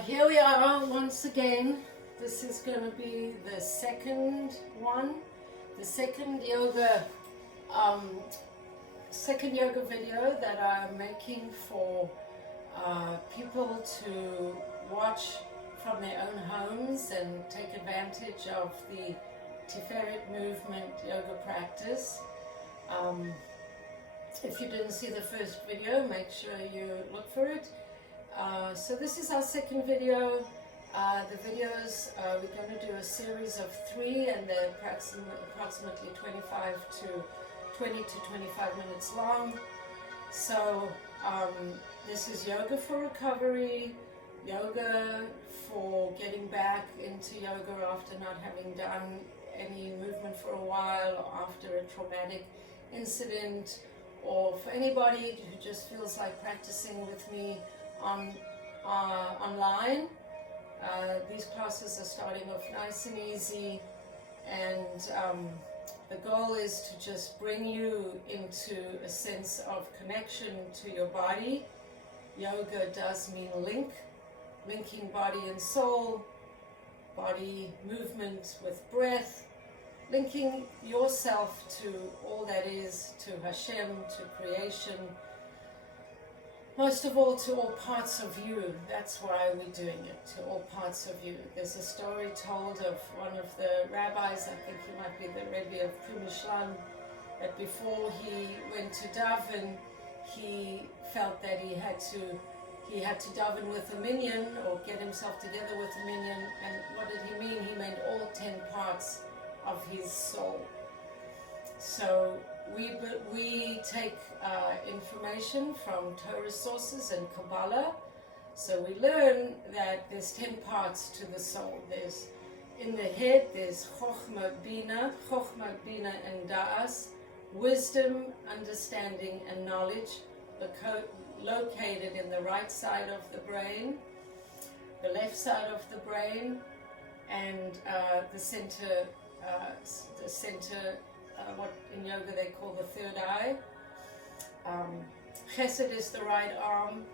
Here we are once again. This is going to be the second one, the second yoga video that I'm making for people to watch from their own homes and take advantage of the Tiferet Movement yoga practice. If you didn't see the first video, make sure you look for it. So this is our second video. The videos, we're going to do a series of 3, and they're approximately 20 to 25 minutes long. So this is yoga for recovery, yoga for getting back into yoga after not having done any movement for a while, or after a traumatic incident, or for anybody who just feels like practicing with me online. These classes are starting off nice and easy, and the goal is to just bring you into a sense of connection to your body. Yoga does mean linking body and soul, body movement with breath, linking yourself to all that is, to Hashem, to creation, most of all to all parts of you. That's why we're doing it, to all parts of you. There's a story told of one of the rabbis, I think he might be the Rebbe of Primishlan, that before he went to daven, he felt that he had to daven with a minyan, or get himself together with a minyan. And what did he mean? He meant all 10 parts of his soul. So we take information from Torah sources and Kabbalah. So we learn that there's 10 parts to the soul. There's in the head, there's Chokhmah, Bina and Da'as, wisdom, understanding, and knowledge, located in the right side of the brain, the left side of the brain, and the center, what in yoga they call the third eye. Chesed is the right arm,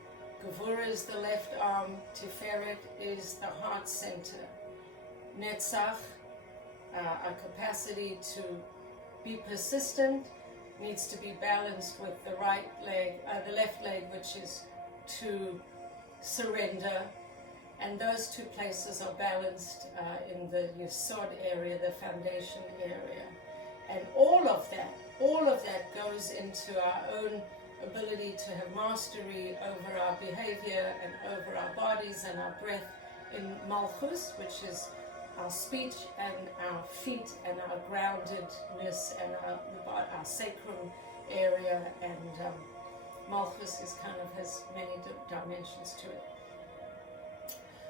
Gevurah is the left arm, Tiferet is the heart center. Netzach, our capacity to be persistent, needs to be balanced with the right leg, the left leg, which is to surrender. And those two places are balanced in the Yesod area, the foundation area. And all of that goes into our own ability to have mastery over our behavior and over our bodies and our breath in Malchus, which is our speech and our feet and our groundedness and our sacrum area. And Malchus has many dimensions to it.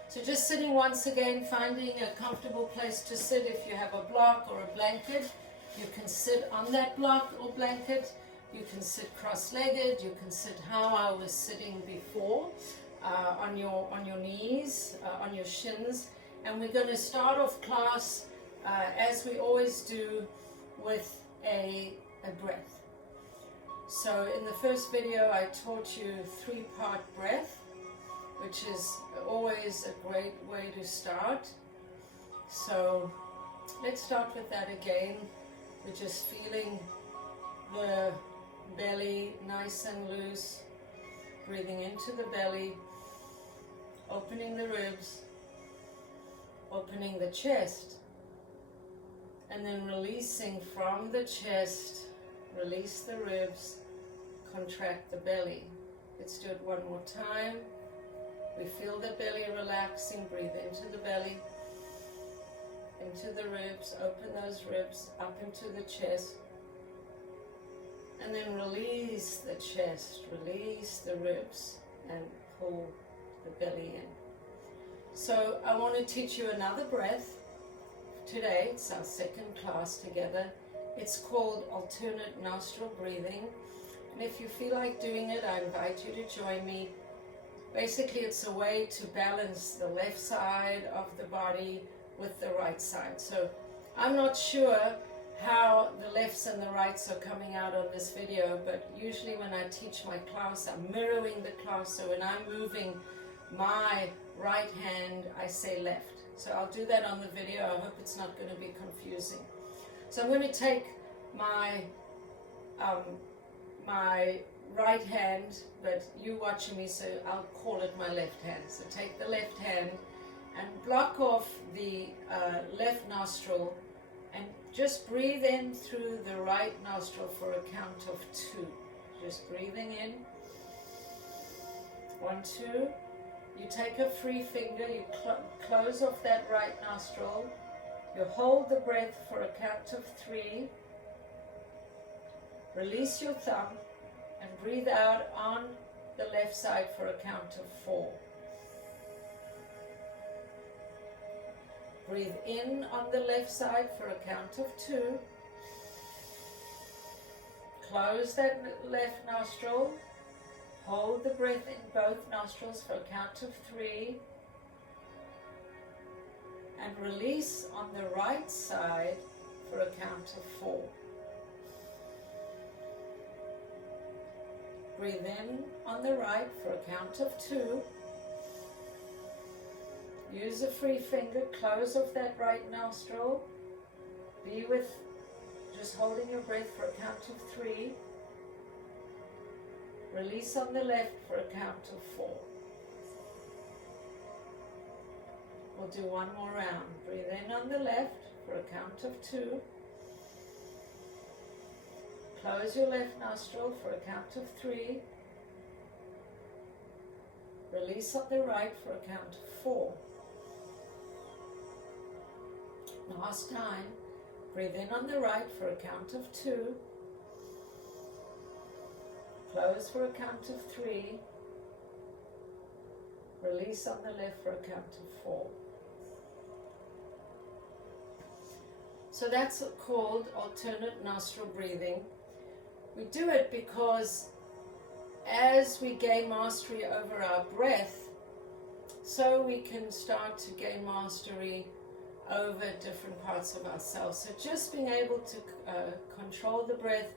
So just sitting once again, finding a comfortable place to sit. If you have a block or a blanket, you can sit on that block or blanket. You can sit cross-legged. You can sit how I was sitting before, on your knees, on your shins. And we're going to start off class, as we always do, with a breath. So in the first video, I taught you 3-part breath, which is always a great way to start. So let's start with that again. We're just feeling the belly nice and loose, breathing into the belly, opening the ribs, opening the chest, and then releasing from the chest. Release the ribs, contract the belly. Let's do it one more time. We feel the belly relaxing, breathe into the belly, into the ribs, open those ribs, up into the chest, and then release the chest, release the ribs, and pull the belly in. So I want to teach you another breath today. It's our second class together. It's called alternate nostril breathing, and if you feel like doing it, I invite you to join me. Basically, it's a way to balance the left side of the body with the right side. So I'm not sure how the lefts and the rights are coming out on this video, but usually when I teach my class, I'm mirroring the class. So when I'm moving my right hand, I say left. So I'll do that on the video. I hope it's not going to be confusing. So I'm going to take my my right hand, but you watching me, so I'll call it my left hand. So take the left hand and block off the left nostril and just breathe in through the right nostril for a count of 2. Just breathing in. 1, 2. You take a free finger, you close off that right nostril. You hold the breath for a count of 3. Release your thumb and breathe out on the left side for a count of 4. Breathe in on the left side for a count of 2. Close that left nostril. Hold the breath in both nostrils for a count of 3. And release on the right side for a count of 4. Breathe in on the right for a count of 2. Use a free finger, close off that right nostril. Be with just holding your breath for a count of 3. Release on the left for a count of 4. We'll do one more round. Breathe in on the left for a count of 2. Close your left nostril for a count of 3. Release on the right for a count of 4. Last time. Breathe in on the right for a count of 2. Close for a count of 3. Release on the left for a count of 4. So that's called alternate nostril breathing. We do it because as we gain mastery over our breath, so we can start to gain mastery over different parts of ourselves. So just being able to control the breath,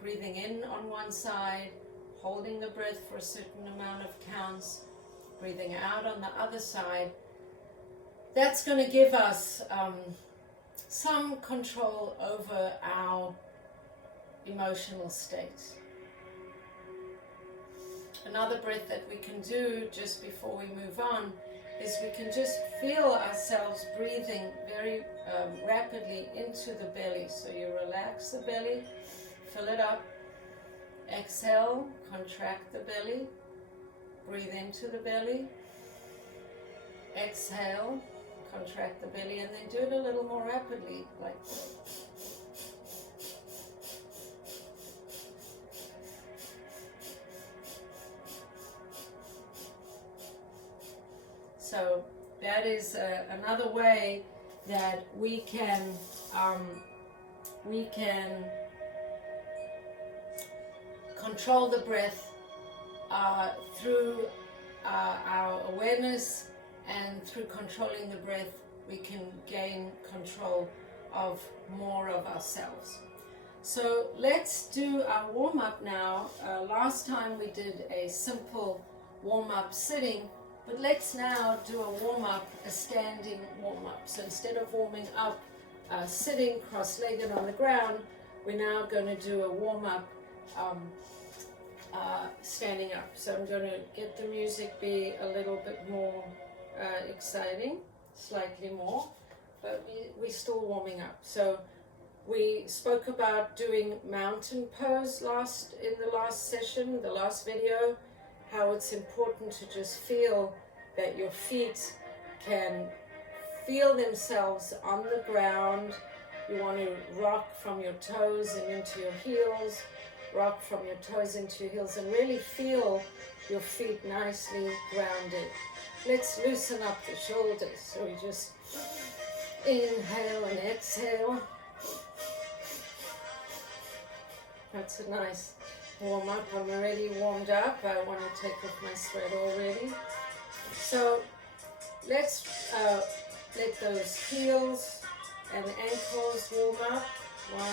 breathing in on one side, holding the breath for a certain amount of counts, breathing out on the other side, that's going to give us some control over our emotional state. Another breath that we can do just before we move on is we can just feel ourselves breathing very rapidly into the belly. So you relax the belly, fill it up, exhale, contract the belly, breathe into the belly, exhale, contract the belly, and then do it a little more rapidly, like so that is another way that we can control the breath through our awareness, and through controlling the breath we can gain control of more of ourselves. So let's do our warm-up now. Last time we did a simple warm-up sitting, but let's now do a warm-up, a standing warm-up. So instead of warming up sitting cross-legged on the ground, we're now going to do a warm-up standing up. So I'm going to get the music be a little bit more exciting, slightly more, but we're still warming up. So we spoke about doing mountain pose in the last session, the last video, how it's important to just feel that your feet can feel themselves on the ground. You want to rock from your toes and into your heels, rock from your toes into your heels, and really feel your feet nicely grounded. Let's loosen up the shoulders. So we just inhale and exhale. That's a nice warm up. I'm already warmed up. I want to take off my sweat already. So let's let those heels and ankles warm up. 1,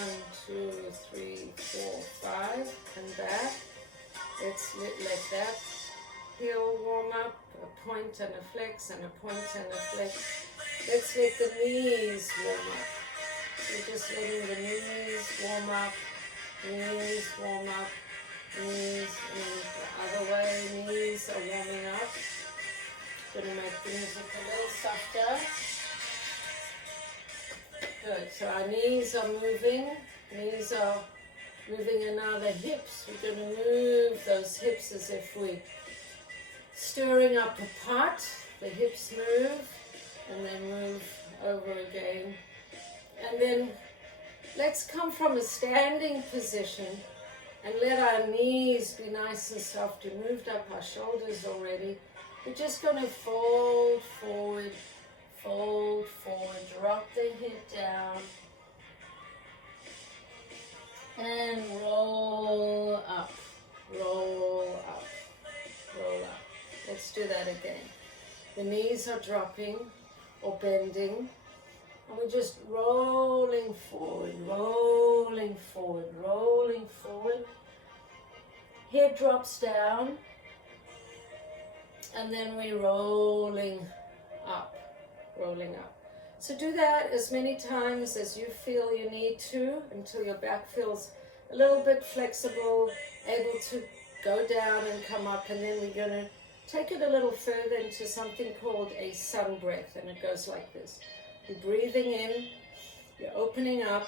2, 3, 4, 5, and back. Let's let that heel warm up, a point and a flex and a point and a flex. Let's let the knees warm up. So just letting the knees warm up, knees warm up, knees, and the other way, knees are warming up. Going to make the music a little softer. Good, so our knees are moving, and now the hips, we're going to move those hips as if we're stirring up a pot. The hips move, and then move over again. And then let's come from a standing position and let our knees be nice and soft. We moved up our shoulders already. We're just going to fold forward, drop the head down, and roll up, roll up, roll up. Let's do that again. The knees are dropping or bending, and we're just rolling forward, rolling forward, rolling forward. Head drops down, and then we're rolling up, rolling up. So do that as many times as you feel you need to until your back feels a little bit flexible, able to go down and come up, and then we're going to take it a little further into something called a sun breath, and it goes like this. You're breathing in, you're opening up,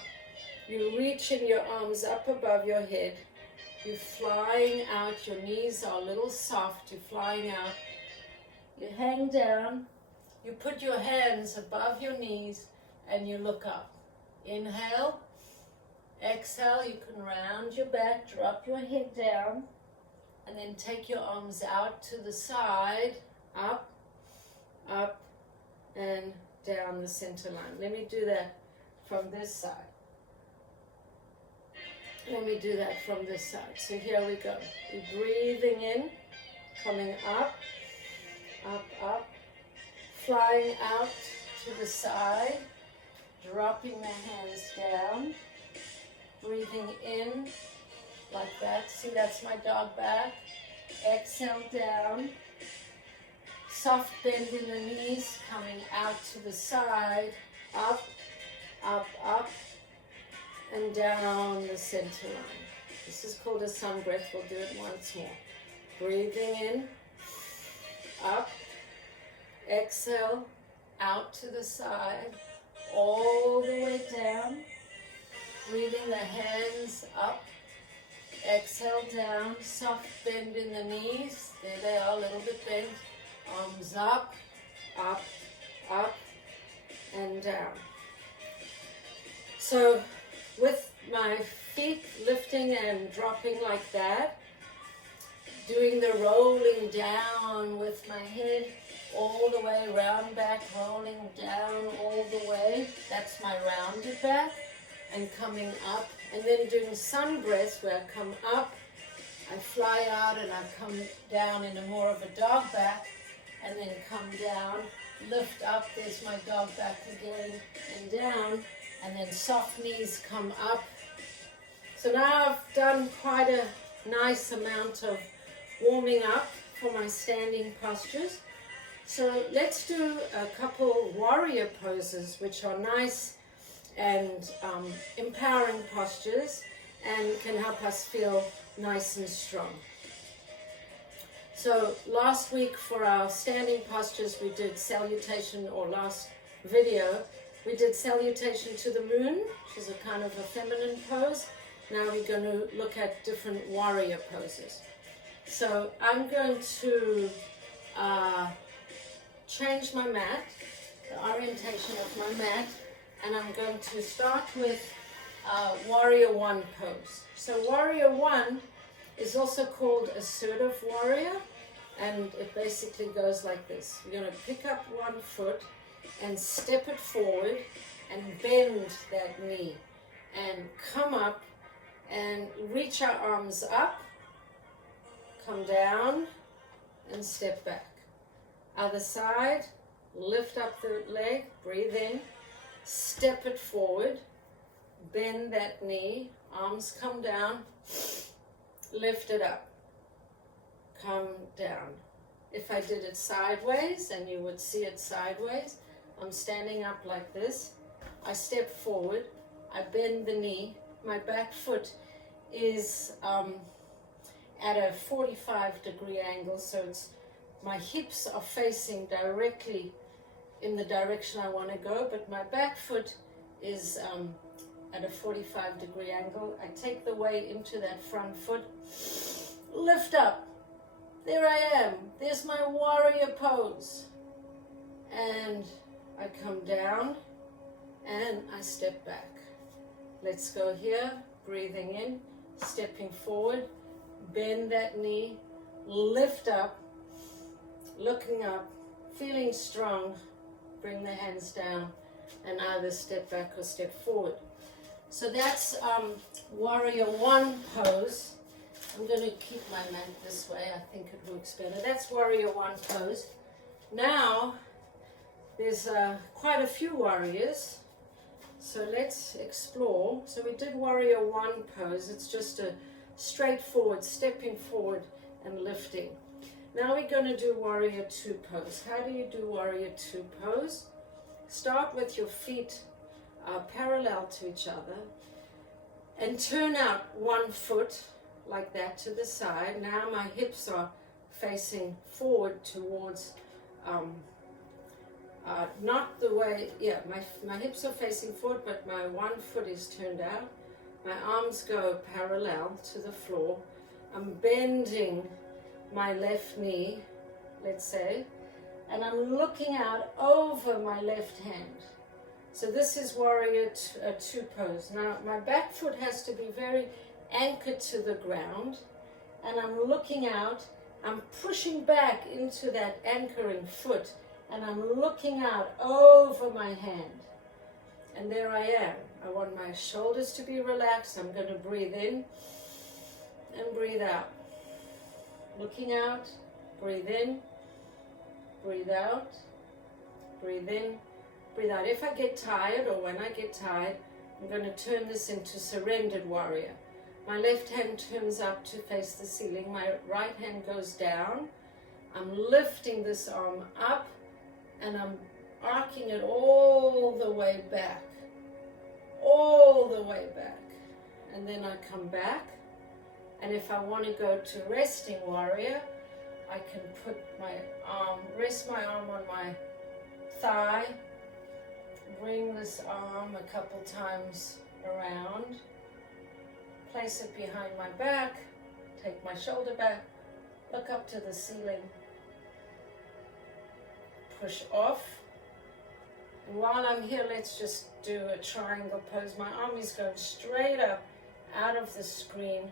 you're reaching your arms up above your head, you're flying out, your knees are a little soft, you're flying out, you hang down, you put your hands above your knees, and you look up. Inhale, exhale, you can round your back, drop your head down, and then take your arms out to the side, up, up, and down the center line. Let me do that from this side. Let me do that from this side. So here we go. We're breathing in, coming up, up, up, flying out to the side, dropping the hands down, breathing in like that. See, that's my dog back. Exhale down, soft bend in the knees, coming out to the side, up, up, up, and down the center line. This is called a sun breath. We'll do it once more. Breathing in, up, exhale, out to the side, all the way down, breathing the hands up, exhale down, soft bend in the knees, there they are, a little bit bent, arms up, up, up, and down. So with my feet lifting and dropping like that, doing the rolling down with my head all the way round back, rolling down all the way, that's my rounded back, and coming up, and then doing sun breaths where I come up, I fly out, and I come down in a more of a dog back, and then come down, lift up, there's my dog back again, and down, and then soft knees come up. So now I've done quite a nice amount of warming up for my standing postures. So let's do a couple warrior poses, which are nice and empowering postures and can help us feel nice and strong. So last week for our standing postures, we did salutation, or last video, we did salutation to the moon, which is a kind of a feminine pose. Now we're going to look at different warrior poses. So I'm going to change my mat, the orientation of my mat, and I'm going to start with Warrior One pose. So Warrior One is also called Assertive Warrior, and it basically goes like this. We're going to pick up one foot and step it forward and bend that knee and come up and reach our arms up, come down and step back. Other side, lift up the leg, breathe in, step it forward, bend that knee, arms come down, lift it up, come down, if I did it sideways, and you would see it sideways. I'm standing up like this. I step forward. I bend the knee. My back foot is at a 45-degree angle, so my hips are facing directly in the direction I want to go, but my back foot is at a 45-degree angle. I take the weight into that front foot, lift up. There I am. There's my warrior pose. And I come down and I step back. Let's go here, breathing in, stepping forward, bend that knee, lift up, looking up, feeling strong, bring the hands down, and either step back or step forward. So that's warrior one pose. I'm going to keep my mat this way. I think it works better. That's warrior one pose. Now, there's quite a few warriors. So let's explore. So we did warrior one pose. It's just a straightforward, stepping forward and lifting. Now we're going to do warrior two pose. How do you do warrior two pose? Start with your feet parallel to each other and turn out one foot like that to the side. Now my hips are facing forward towards, not the way, yeah, my hips are facing forward, but my one foot is turned out. My arms go parallel to the floor. I'm bending my left knee, let's say, and I'm looking out over my left hand. So this is warrior two pose. Now my back foot has to be very anchored to the ground, and I'm looking out. I'm pushing back into that anchoring foot, and I'm looking out over my hand. And there I am. I want my shoulders to be relaxed. I'm going to breathe in and breathe out. Looking out, breathe in, breathe out, breathe in, breathe out. If I get tired, or when I get tired, I'm going to turn this into surrendered warrior. My left hand turns up to face the ceiling. My right hand goes down. I'm lifting this arm up, and I'm arcing it all the way back. All the way back. And then I come back. And if I want to go to resting warrior, I can put my arm, rest my arm on my thigh, bring this arm a couple times around, place it behind my back, take my shoulder back, look up to the ceiling, push off. And while I'm here, let's just do a triangle pose. My arm is going straight up out of the screen.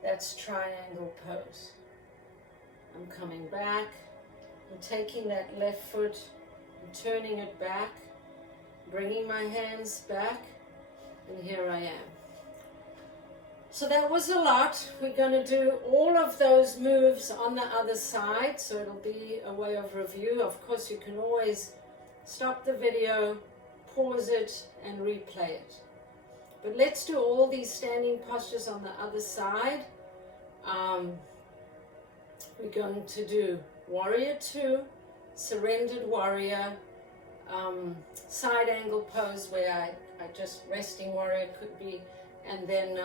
That's triangle pose. I'm coming back. I'm taking that left foot and turning it back, bringing my hands back, and here I am. So that was a lot. We're going to do all of those moves on the other side, so it'll be a way of review. Of course, you can always stop the video, pause it, and replay it. But let's do all these standing postures on the other side. We're going to do warrior two, surrendered warrior, side angle pose where I just resting warrior could be, and then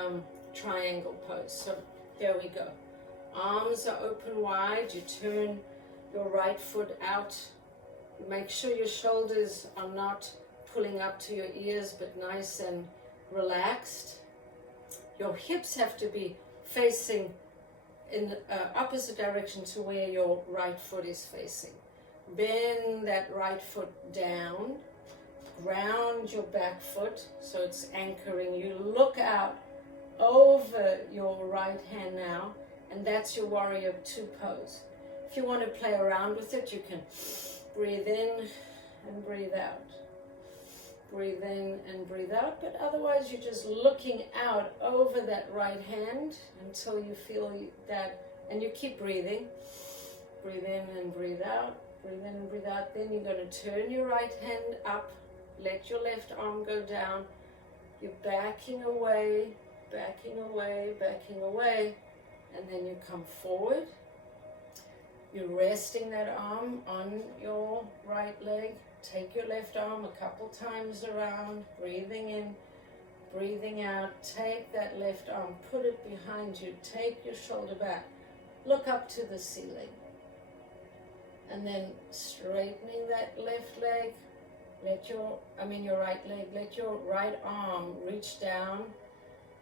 triangle pose. So here we go. Arms are open wide. You turn your right foot out. Make sure your shoulders are not pulling up to your ears, but nice and relaxed. Your hips have to be facing in the opposite direction to where your right foot is facing. Bend that right foot down. Ground your back foot so it's anchoring. You look out over your right hand now, and that's your warrior two pose. If you want to play around with it, you can breathe in and breathe out. Breathe in and breathe out, but otherwise you're just looking out over that right hand until you feel that, and you keep breathing. Breathe in and breathe out, breathe in and breathe out. Then you're going to turn your right hand up, let your left arm go down. You're backing away, backing away, backing away, and then you come forward. You're resting that arm on your right leg. Take your left arm a couple times around, breathing in, breathing out. Take that left arm, put it behind you, take your shoulder back, look up to the ceiling. And then straightening that left leg, your right leg, let your right arm reach down,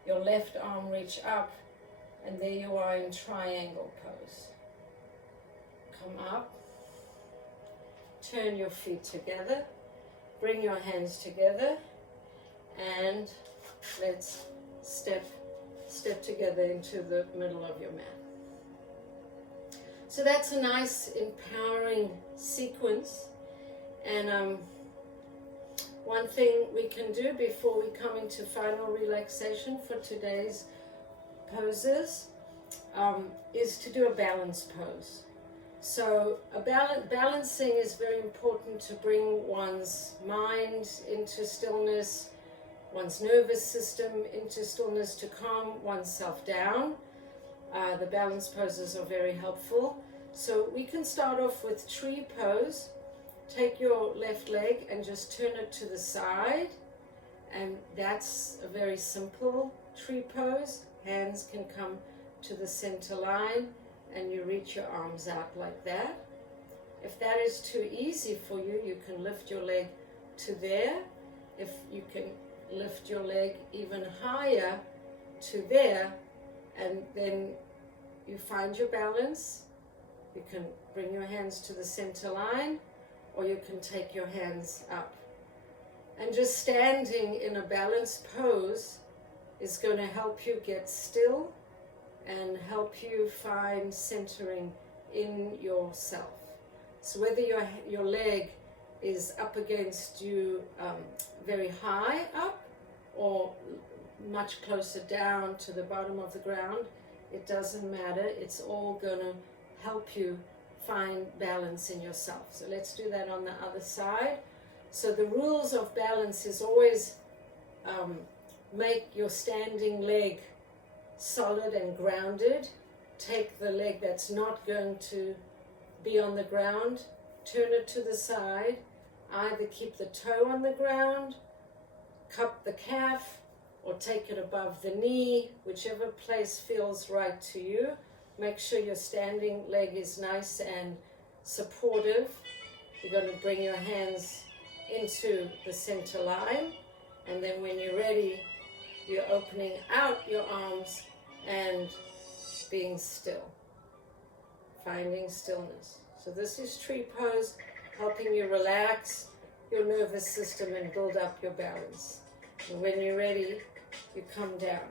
your left arm reach up, and there you are in triangle pose. Come up, turn your feet together, bring your hands together, and let's step together into the middle of your mat. So that's a nice empowering sequence. And one thing we can do before we come into final relaxation for today's poses is to do a balance pose. So balancing is very important to bring one's mind into stillness, one's nervous system into stillness, to calm oneself down. The balance poses are very helpful. So we can start off with tree pose. Take your left leg and just turn it to the side. And that's a very simple tree pose. Hands can come to the center line and you reach your arms out like that. If that is too easy for you, you can lift your leg to there. If you can lift your leg even higher to there, and then you find your balance. You can bring your hands to the center line, or you can take your hands up. And just standing in a balanced pose is going to help you get still and help you find centering in yourself. So whether your leg is up against you very high up or much closer down to the bottom of the ground, it doesn't matter. It's all going to help you find balance in yourself. So let's do that on the other side. So the rules of balance is always make your standing leg solid and grounded. Take the leg that's not going to be on the ground, turn it to the side, either keep the toe on the ground, cup the calf, or take it above the knee, whichever place feels right to you. Make sure your standing leg is nice and supportive. You're going to bring your hands into the center line, and then when you're ready, you're opening out your arms and being still, finding stillness. So this is tree pose, helping you relax your nervous system and build up your balance. And when you're ready, you come down.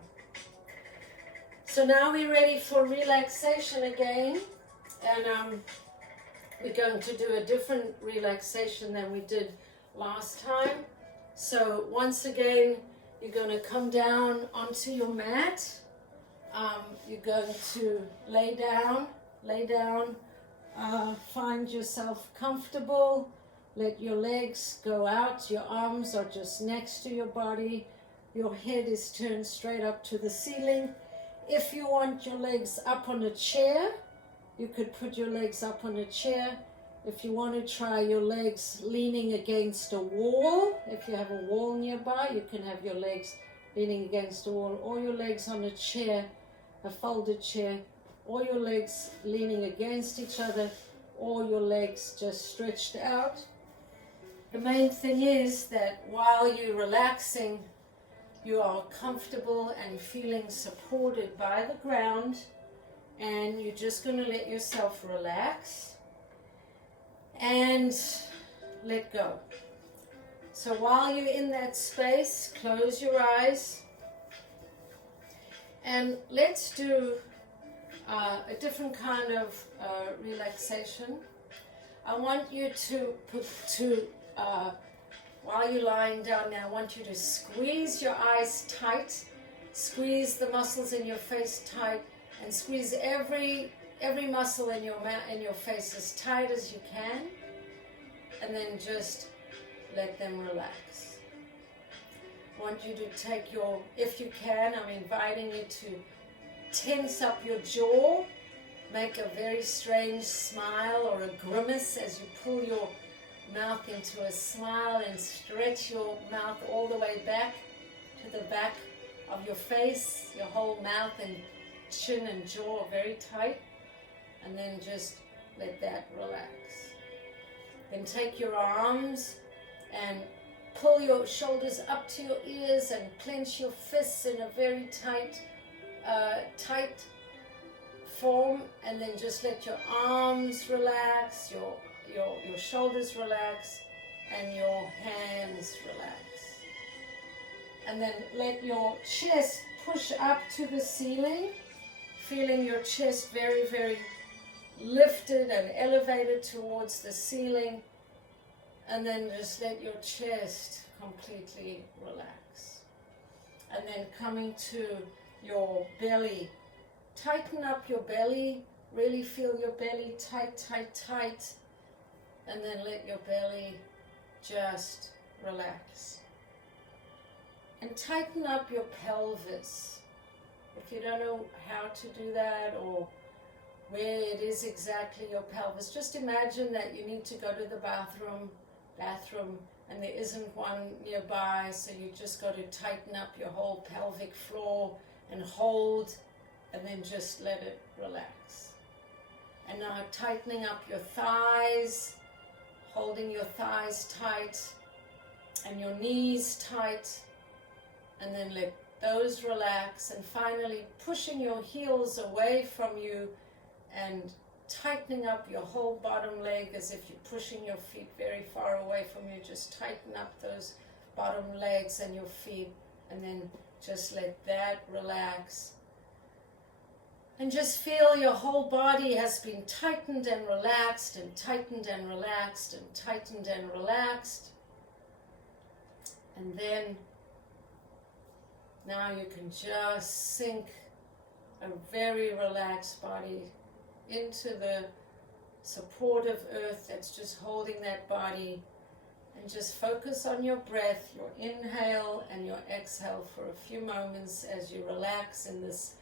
So now we're ready for relaxation again, and we're going to do a different relaxation than we did last time. So once again, you're going to come down onto your mat. You're going to lay down, find yourself comfortable, let your legs go out, your arms are just next to your body, your head is turned straight up to the ceiling. If you want your legs up on a chair, you could put your legs up on a chair. If you want to try your legs leaning against a wall, if you have a wall nearby, you can have your legs leaning against a wall, or your legs on a chair, a folded chair, or your legs leaning against each other, or your legs just stretched out. The main thing is that while you're relaxing, you are comfortable and feeling supported by the ground, and you're just going to let yourself relax and let go. So while you're in that space, close your eyes, and let's do a different kind of relaxation. I want you to while you're lying down now, I want you to squeeze your eyes tight, squeeze the muscles in your face tight, and squeeze every muscle in your face as tight as you can, and then just let them relax. I want you to take if you can, I'm inviting you to tense up your jaw make a very strange smile or a grimace as you pull your mouth into a smile and stretch your mouth all the way back to the back of your face. Your whole mouth and chin and jaw are very tight, and then just let that relax. Then take your arms and pull your shoulders up to your ears and clench your fists in a very tight form, and then just let your arms relax, your shoulders relax, and your hands relax. And then let your chest push up to the ceiling, feeling your chest very, very lifted and elevated towards the ceiling. And then just let your chest completely relax. And then coming to your belly, tighten up your belly, really feel your belly tight, tight, tight. And then let your belly just relax. And tighten up your pelvis. If you don't know how to do that or where it is exactly your pelvis, just imagine that you need to go to the bathroom and there isn't one nearby, so you just got to tighten up your whole pelvic floor and hold, and then just let it relax. And now tightening up your thighs, holding your thighs tight and your knees tight, and then let those relax, and finally pushing your heels away from you and tightening up your whole bottom leg as if you're pushing your feet very far away from you. Just tighten up those bottom legs and your feet, and then just let that relax. And just feel your whole body has been tightened and relaxed and tightened and relaxed and tightened and relaxed. And then now you can just sink a very relaxed body into the supportive earth that's just holding that body, and just focus on your breath, your inhale and your exhale for a few moments as you relax in this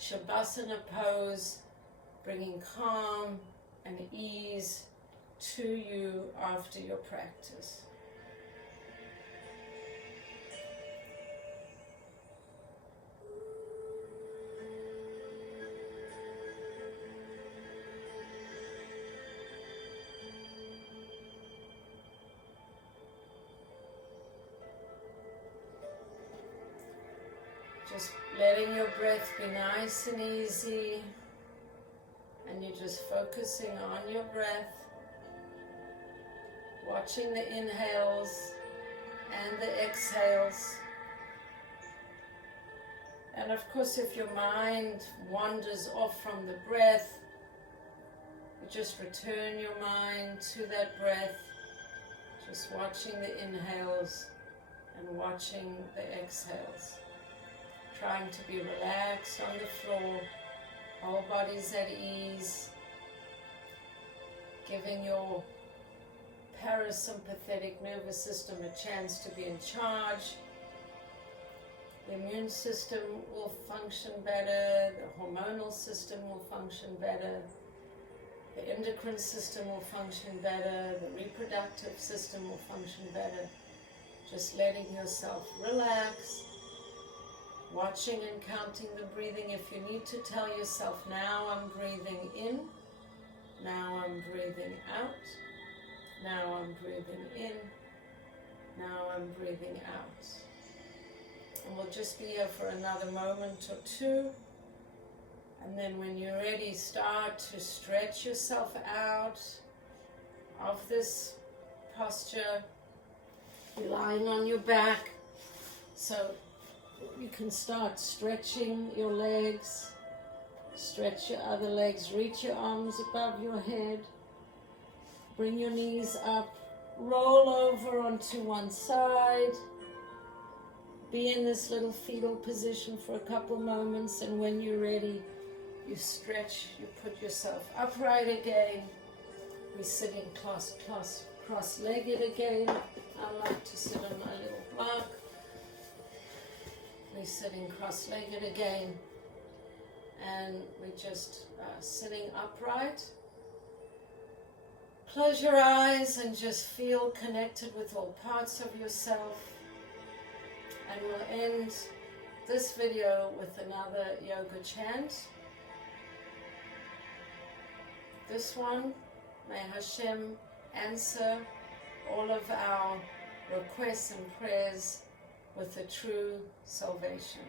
Shavasana pose, bringing calm and ease to you after your practice. Just letting your breath be nice and easy, and you're just focusing on your breath, watching the inhales and the exhales. And of course, if your mind wanders off from the breath, you just return your mind to that breath, just watching the inhales and watching the exhales. Trying to be relaxed on the floor, whole body's at ease, giving your parasympathetic nervous system a chance to be in charge. The immune system will function better, the hormonal system will function better, the endocrine system will function better, the reproductive system will function better. Just letting yourself relax. Watching and counting the breathing. If you need to tell yourself, now I'm breathing in, now I'm breathing out, now I'm breathing in, now I'm breathing out. And we'll just be here for another moment or two. And then when you're ready, start to stretch yourself out of this posture. You're lying on your back, so you can start stretching your legs, stretch your other legs, reach your arms above your head, bring your knees up, roll over onto one side, be in this little fetal position for a couple moments, and when you're ready, you stretch, you put yourself upright again. We're sitting cross-legged again. I like to sit on my little block. We're sitting cross-legged again. and we're just sitting upright. Close your eyes and just feel connected with all parts of yourself. And we'll end this video with another yoga chant. This one, may Hashem answer all of our requests and prayers with a true salvation.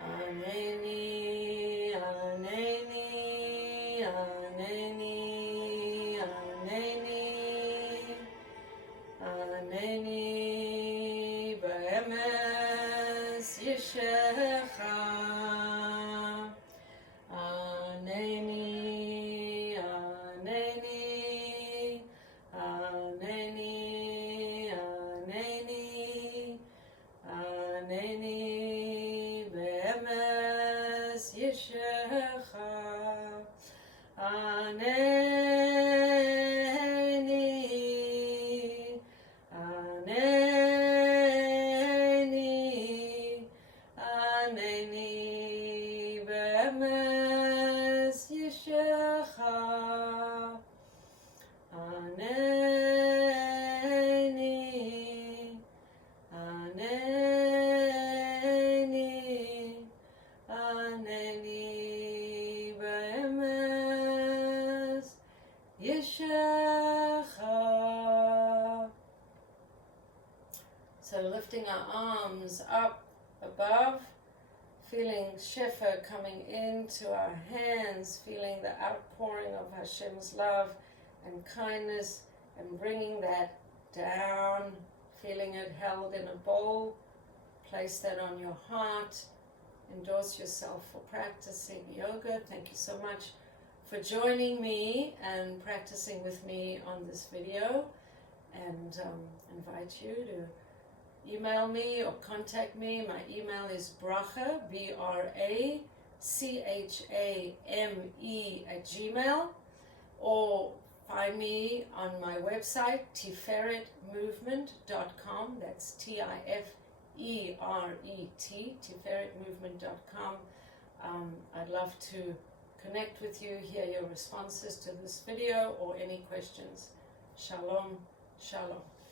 Aneni, Aneni, Aneni, Aneni, Aneni, Be'emes Yeshecha. Aneni, Aneni, Aneni, Aneni, Aneni, Be'emes Yeshecha. Aneni, Aneni, Aneni, Be'emes Yeshecha. Aneni, Aneni, Aneni, Be'emes Yeshecha. So lifting our arms up above, feeling Shefa coming into our hands, feeling the outpouring of Hashem's love and kindness, and bringing that down, feeling it held in a bowl. Place that on your heart. Endorse yourself for practicing yoga. Thank you so much for joining me and practicing with me on this video, and invite you to email me or contact me. My email is Bracha, BRACHAME @gmail, or find me on my website, tiferetmovement.com. That's TIFERET, tiferetmovement.com. I'd love to connect with you, hear your responses to this video or any questions. Shalom, shalom.